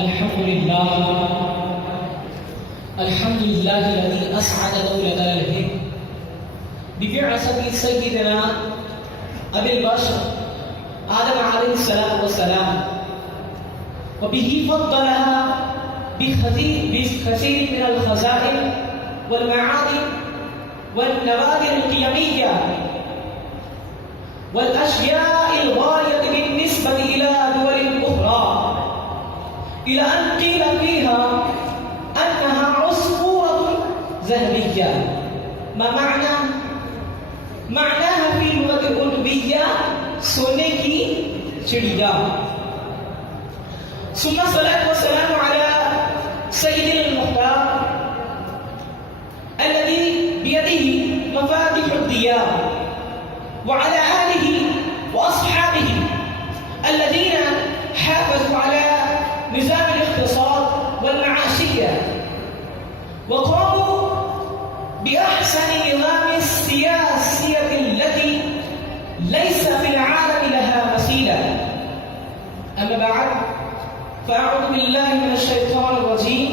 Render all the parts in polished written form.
अल्हम्दुलिल्लाह अल्हम्दुलिल्लाहिल्लज़ी असअद दौलतल हिंद बिबिअसति सय्यिदिना अबिल बशर आदम अलैहिस्सलातु वस्सलाम व बिही फद्दलहा बिकसीर मिनल खज़ाइन वल मआदिन वल नवादिर क़ियमिय्या वल अश्याइल गालियति बिनिस्बति इला दुवलिल उखरा इला अन क़ील फ़ीहा अन्नहा उसफ़ूरतुन ज़हबिय्या मा मअना मअनाहा फ़ी लुग़तिल उर्दुय्या सोने की चिड़िया। सुन्ना सलात व सलाम अला सय्यिदिल मुख्तार अल्लज़ी बियदिही मफ़ातिहुद दिया व अला आलिही व अस्हाबिही अल्लज़ीना हाफ़ज़ू अला निज़ाम al-इक़्तिसाद वल मआशिय्या व क़ामू बिअहसनि निज़ाम सियासिय्यति अल्लती लैस फ़िल आलम लहा वसीला। अम्मा बअद फ़अऊज़ु बिल्लाहि मिनश शैतानिर रजीम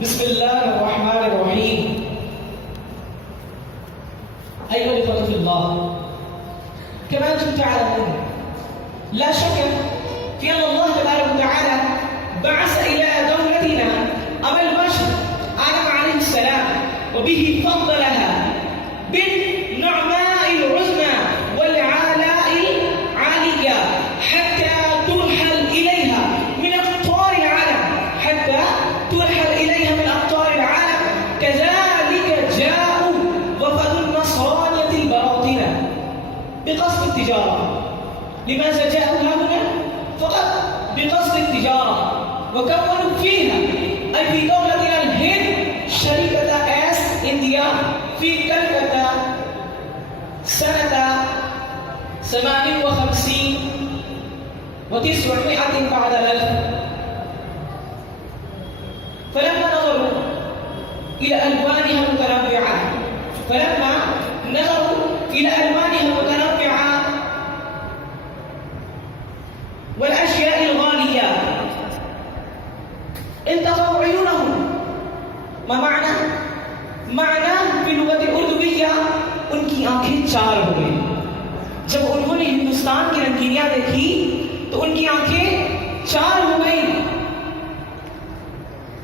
बिस्मिल्लाहिर रहमानिर रहीम। अय्युहल इख़्वatu फ़िल्लाह, कमा अंतुम तअलमून ला शक कि अल्लाह तबारक व तआला बअस इला दौलतिना अबल बशर आदम अलैहिस्सलाम व बिही फद्दलहा बिन्नुअमाइल उज़्मा वल आलाइल आलिया हत्ता तुरहल इलैहा मिन अक़तारिल आलम कज़ालिका जाअू वफ़दुन नसरानिय्यतिल बातिना बिक़स्द التجارة। لماذا جاءوا هنا؟ فقط بقصد التجارة، وكونوا فيها أي في دولتنا الهند شركة إيست إنديا في كلكتة سنة 58 و900 بعد الألف. فلما نظروا إلى ألوانها المتنوعة والأشياء الغالية التقوا عيونهم. ما معنى في लुगत उर्दुविया उनकी आंखें चार हो गई। जब उन्होंने हिंदुस्तान की रंगीनियां देखी तो उनकी आंखें चार हो गई।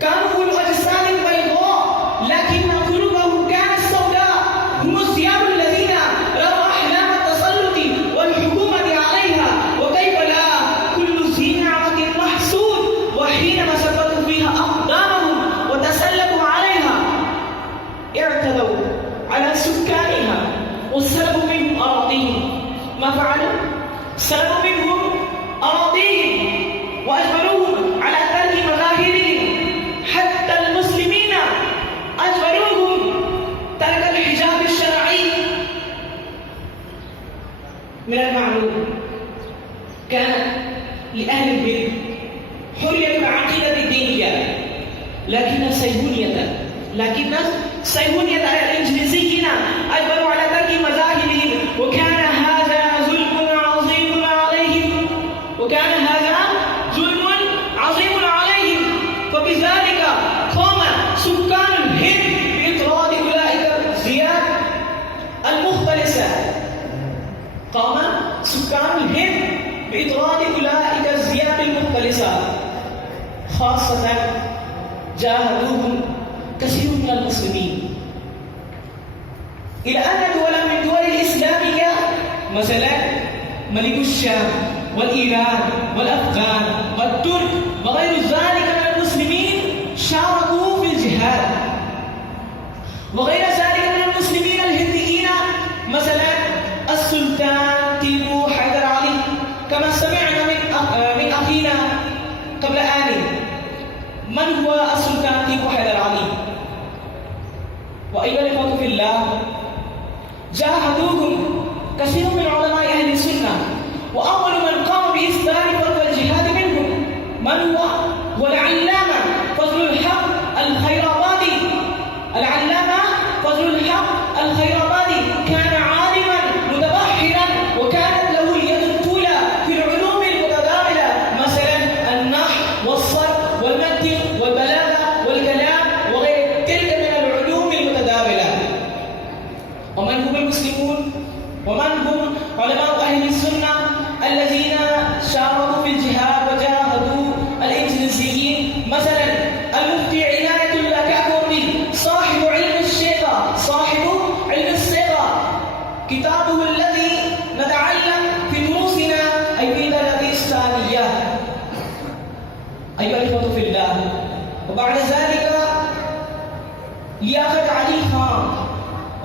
कानूल अजसादिन बैदा लेकिन कुलूबहुम कानत सौदा हुम सियाब الذين रवा अहलाम التسلط والحكومة عليها وكيف لا كل ذي نعمة محسود وحينما سقطوا فيها أقدامهم وتسلطوا عليها اعتدوا على سكانها وسلبوا منهم أراضيهم. ما فعلوا؟ سلبوا منهم أراضيهم وأجبروهم على ترك مظاهرهم. حتى المسلمين أجبروهم ترك الحجاب الشرعي. من المعلوم كان لأهل البيت حرية العقيدة الدينية، لكن الصهيونية الإنجليزيين أجبروا على ترك مذاهبهم، وكان هذا ظلم عظيم عليهم. فبذلك قام سكان الهند بإطراد أولئك الزيات المختلسة. خاصة جاهدوهم كثير من المسلمين إلى أن دولا من دول الإسلامية مثلا ملك الشام والإيران والأفغان والترك وغير ذلك من المسلمين شاركوا في الجهاد. وغير ذلك من المسلمين الهنديين مثلا السلطان تيمور حيدر علي، كما سمعنا من أخينا قبل آن. من هو السلطان تيمور حيدر علي؟ وأيها الإخوة في الله، جاهدوهم كثير من علماء أهل السنة، وأول من قام بإصدار فتوى الجهاد منهم من هو؟ والعلامة فضل الحق الخيرابادي. كان عالما متبحرا وكانت له اليد الطولى في العلوم المتداولة، مثلا النحو والصرف أيها الإخوة في الله، وبعد ذلك लियाकत अली खान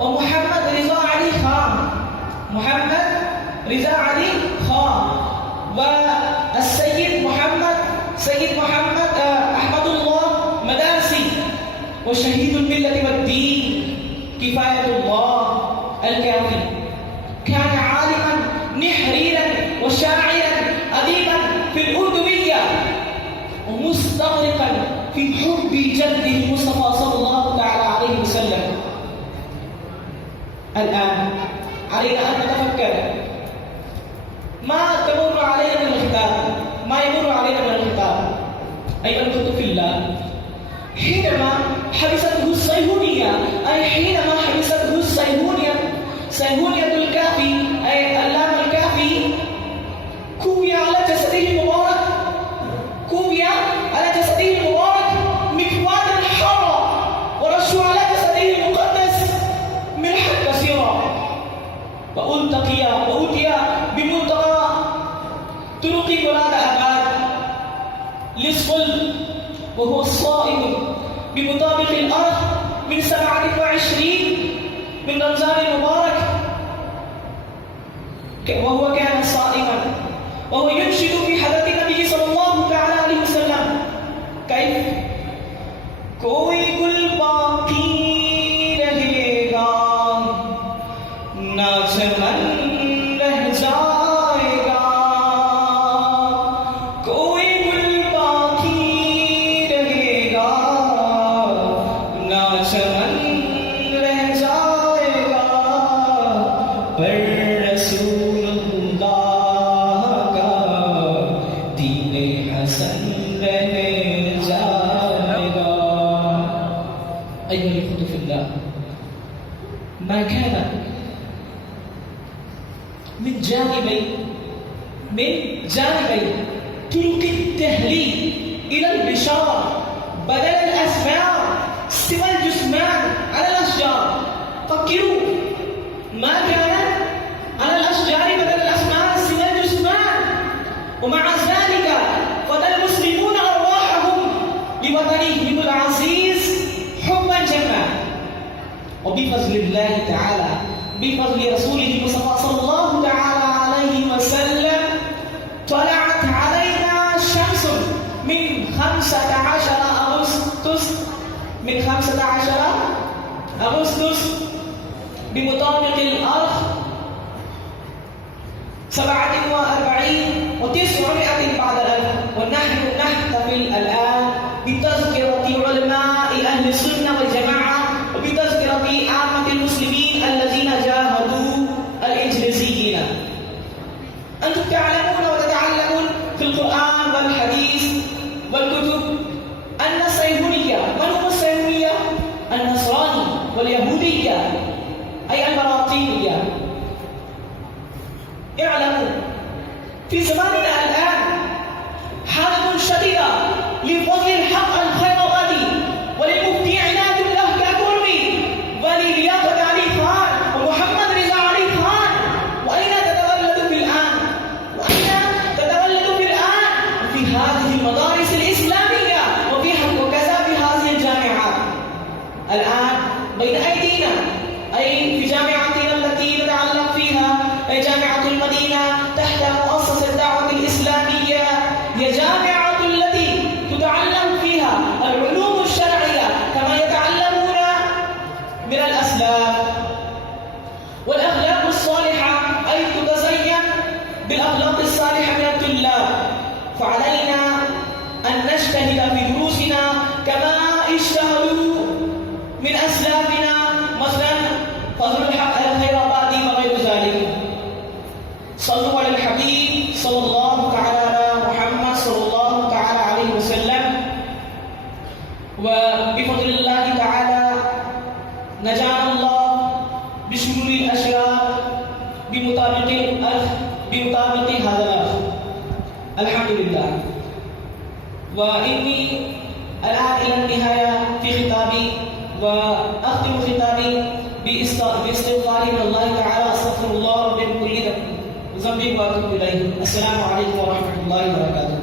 और मोहम्मद रिजा अली खान, मोहम्मद रिजा अली खान व सैयद मोहम्मद अहमदुल्लाह मदारसी व शहीदुल मिल्लत वद्दीन किफायतुल्लाह अल-काफ़ी كان عالما نحريرا وشاعرا أديبا في الأردنية ومستغرقا في حب جده المصطفى صلى الله تعالى عليه وسلم. الآن علينا أن نتفكر ما يمر علينا من الخطاب أيها الأخوة في الله. حينما حبسته الصهيونية صهيونية الكافي أي اللام الكافي كوي على جسده المبارك مكوادا حرا ورشوا على جسده المقدس ملحا كثيرا وأتي بملتقى طرق بلاد أباد للصلب وهو الصائم بمطابق الأرض من 27 من رمضان المبارك، وهو كان صائما وهو ينشد في حضرة النبي صلى الله تعالى عليه وسلم كيف कोई गुल बाकी रहेगा ना चमन रह जाएगा, कोई गुल बाकी रहेगा ना चमन रह जाएगा, पर रसूलुल्लाह का दीने हसन रह जाएगा. أيها الأخوة في الله، ما كان من جانبي طرق التهليل إلى البشارة بدل الأسفار سوى الجثمان على الأشجار. فكروا، ما كان على الأشجار بدل الأسفار سوى الجثمان، ومع ذلك فدى المسلمون أرواحهم لوطنهم العزيز حبا جما. وبفضل الله تعالى بفضل رسوله المصطفى صلى الله تعالى عليه وسلم طلعت علينا شمس من 15 أغسطس بمطابق الأرض 47 و900 بعد الألف، ونحن نحتفل الآن بتذكرة علماء أهل السنة والجماعة وبتذكرة عامة المسلمين الذين جاهدوا الإنجليزيين. أنتم تعلمون وتتعلمون في القرآن والحديث والكتب أن الصهيونية، من هم الصهيونية؟ النصراني واليهودية أي البراطينية. اعلموا في زماننا الآن حالة شديدة لفضل الحق الخير غدي وللمفتي عناد الله كاكوربي وللياقة علي خان ومحمد رضا علي خان. وأين تتولد في الآن؟ في هذه المدارس الإسلامية وكذا في هذه الجامعات. الآن بين أيدينا أي في جامعتنا التي نتعلم فيها أي جامعة المدينة تحت مؤسسة الدعوة الإسلامية، هي جامعة التي تتعلم فيها العلوم الشرعية كما يتعلمون من الأسلاف، والأخلاق الصالحة أي تتزين بالأخلاق الصالحة من الطلاب. فعلينا أن نجتهد في دروسنا كما اجتهدوا من أسلافنا، مثلا فضل الحق الخيرابادي وغير ذلك. صلوا على الحبيب صلى الله تعالى على محمد صلى الله تعالى عليه وسلم. وبفضل الله تعالى نجعل الله بشرور الأشرار بمطابق هذا الأخ. الحمد لله. وإني الآن إلى النهاية في خطابي، وأختم خطابي باستغفاري من الله تعالى. أستغفر الله من كل ذنب وأتوب إليه. السلام عليكم ورحمة الله وبركاته.